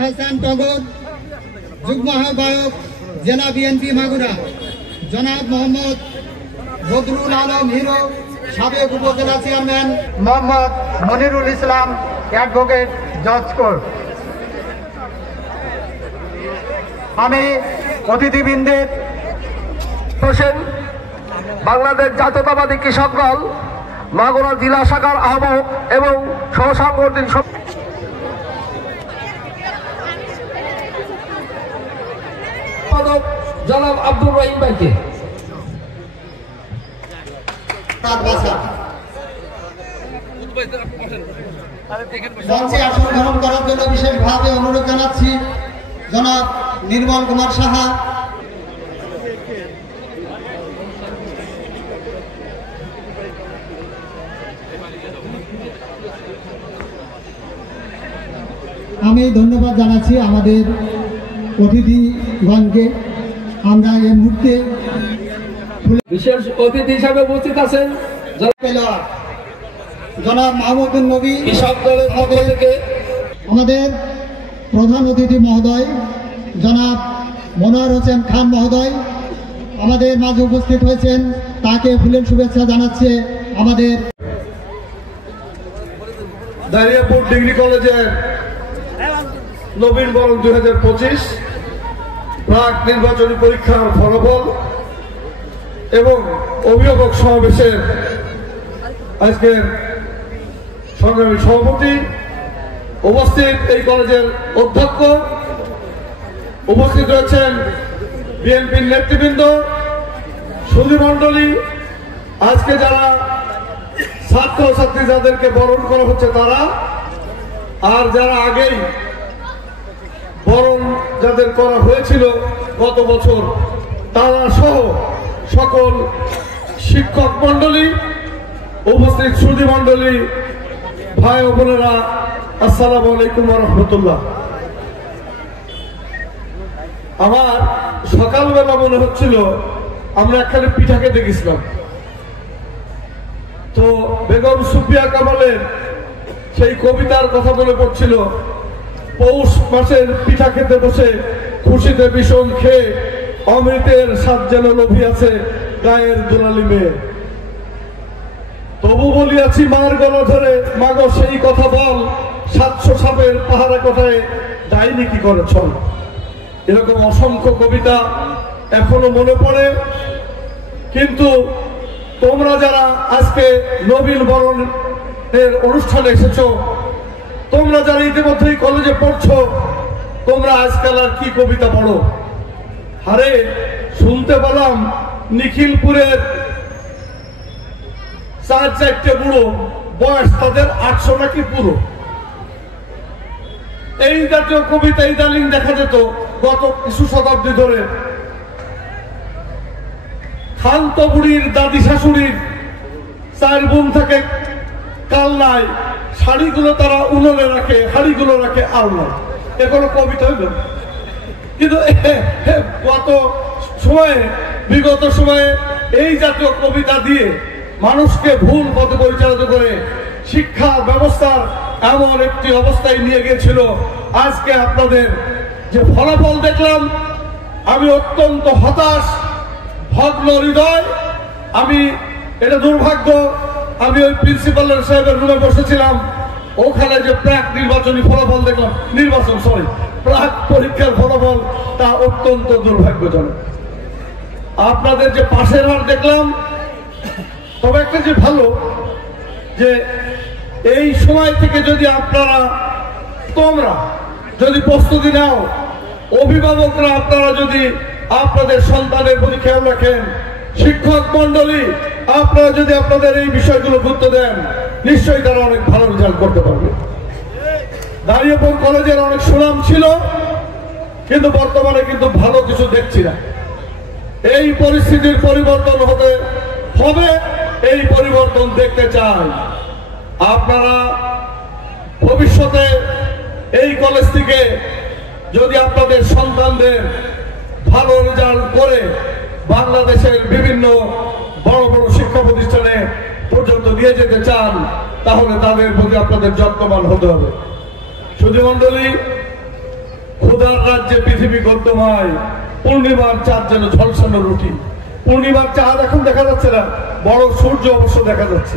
হাসান টগর, যুগ্ম আহ্বায়ক জেলা বিএনপি মাগুরা, জনাব মোহাম্মদ বদরুল আলম হিরো, সাবেক উপজেলা চেয়ারম্যান মোহাম্মদ মনিরুল ইসলাম, অ্যাডভোকেট, জজ কোর্ট। আমি অতিথিবৃন্দের হোসেন, বাংলাদেশ জাতীয়তাবাদী কৃষক দল মাগুরা জেলা শাখার আহ্বায়ক এবং সহসাংগঠনিক সম্পাদক জনাব আব্দুর রহিম ভাইকে মঞ্চে আসন গ্রহণ করার জন্য বিশেষভাবে অনুরোধ জানাচ্ছি জনাব নির্মল কুমার সাহা। আমি ধন্যবাদ জানাচ্ছি আমাদের অতিথিগণকে। আমরা এই মুহূর্তে বিশেষ অতিথি হিসাবে উপস্থিত আছেন জনাব মাহমুদুল নবী, কৃষক দলের পক্ষ থেকে আমাদের প্রধান অতিথি মহোদয় জনাব মনোয়ার হোসেন খান মহোদয় আমাদের মাঝে উপস্থিত হয়েছেন, তাকে ফুলের শুভেচ্ছা জানাচ্ছে আমাদের দাঁড়িয়াপুর ডিগ্রি কলেজের নবীন বরণ 2025 প্রাক নির্বাচনী পরীক্ষার ফলাফল এবং অভিভাবক সমাবেশের আজকের সংগ্রামী সভাপতি, উপস্থিত এই কলেজের অধ্যক্ষ, উপস্থিত রয়েছেন বিএনপির নেতৃবৃন্দ, সুধী মণ্ডলী, আজকে যারা ছাত্র ছাত্রী যাদেরকে বরণ করা হচ্ছে তারা, আর যারা আগেই বরণ যাদের করা হয়েছিল গত বছর তারা সহ সকল শিক্ষক মণ্ডলী, উপস্থিত সুধী মণ্ডলী, ভাই ও বোনেরা, আসসালামু আলাইকুম ওয়া রাহমাতুল্লাহ। আমার সকালবেলা মনে হচ্ছিল আমরা একখানে পিঠা খেতে গেছিলাম, তো বেগম সুফিয়া কামালের সেই কবিতার কথা মনে পড়ছিল, পৌষ মাসের পিঠা খেতে বসে খুশিতে ভীষণ খেয়ে অমৃতের স্বাদ যেন লোভিয়াছে গায়ের দুলালি মেয়ে। তবু বলিয়াছি মার গলা ধরে, মাগো সেই কথা বল, 700 সাপের পাহারা কোটায় ডাইনি কি করেছ। এরকম অসংখ্য কবিতা এখনো মনে পড়ে। কিন্তু তোমরা যারা আজকে নবীন বরণের অনুষ্ঠানে এসেছো, তোমরা যারা ইতিমধ্যেই কলেজে পড়ছো, তোমরা আজকাল আর কি কবিতা পড়ো? আরে শুনতে পেলাম নিখিলপুরের 4-4টে বুড়ো, বয়স তাদের 800 নাকি পুরো। এই জাতীয় কবিতা ইদানিং দেখা যেত গত কিছু শতাব্দী ধরে। খান্ত বুড়ির দাদি শাশুড়ির 4 বোন থাকে কালনায়, শাড়িগুলো তারা উনুনে রাখে, হাড়িগুলো রাখে আলনায়। এ কোনো কবিতা হইল? কিন্তু গত সময়ে, বিগত সময়ে এই জাতীয় কবিতা দিয়ে মানুষকে ভুল পথে পরিচালিত করে শিক্ষা ব্যবস্থার এমন একটি অবস্থায় নিয়ে গিয়েছিল। আজকে আপনাদের যে ফলাফল দেখলাম, আমি অত্যন্ত হতাশ, ভগ্ন হৃদয়। আমি এটা দুর্ভাগ্য, আমি ওই প্রিন্সিপালের সাহেবের রুমে বসেছিলাম, ওখানে যে প্রাক নির্বাচনী ফলাফল দেখলাম, প্রাক পরীক্ষার ফলাফল, তা অত্যন্ত দুর্ভাগ্যজনক। আপনাদের যে পাশের হার দেখলাম, তবে একটা যে ভালো, যে এই সময় থেকে যদি তোমরা যদি প্রস্তুতি নাও, অভিভাবকরা আপনারা যদি আপনাদের সন্তানের প্রতি খেয়াল রাখেন, শিক্ষক মন্ডলী আপনারা যদি আপনাদের এই বিষয়গুলো গুরুত্ব দেন, নিশ্চয়ই তারা অনেক ভালো রেজাল্ট করতে পারবে। দাঁড়িয়াপুর কলেজের অনেক সুনাম ছিল, কিন্তু বর্তমানে কিন্তু ভালো কিছু দেখছি না। এই পরিস্থিতির পরিবর্তন হবে, এই পরিবর্তন দেখতে চাই। আপনারা ভবিষ্যতে এই কলেজ থেকে যদি আপনাদের সন্তানদের ভালো রেজাল্ট করে বাংলাদেশের বিভিন্ন বড় বড় শিক্ষা প্রতিষ্ঠানে পর্যন্ত নিয়ে যেতে চান, তাহলে তাদের প্রতি আপনাদের যত্নবান হতে হবে। সুধীমণ্ডলী, ক্ষুধার রাজ্যে পৃথিবী গদ্যময়, পূর্ণিমার চাঁদ যেন ঝলসানো রুটি। পূর্ণিমার চাঁদ এখন দেখা যাচ্ছে না, বড় সূর্য অবশ্য দেখা যাচ্ছে।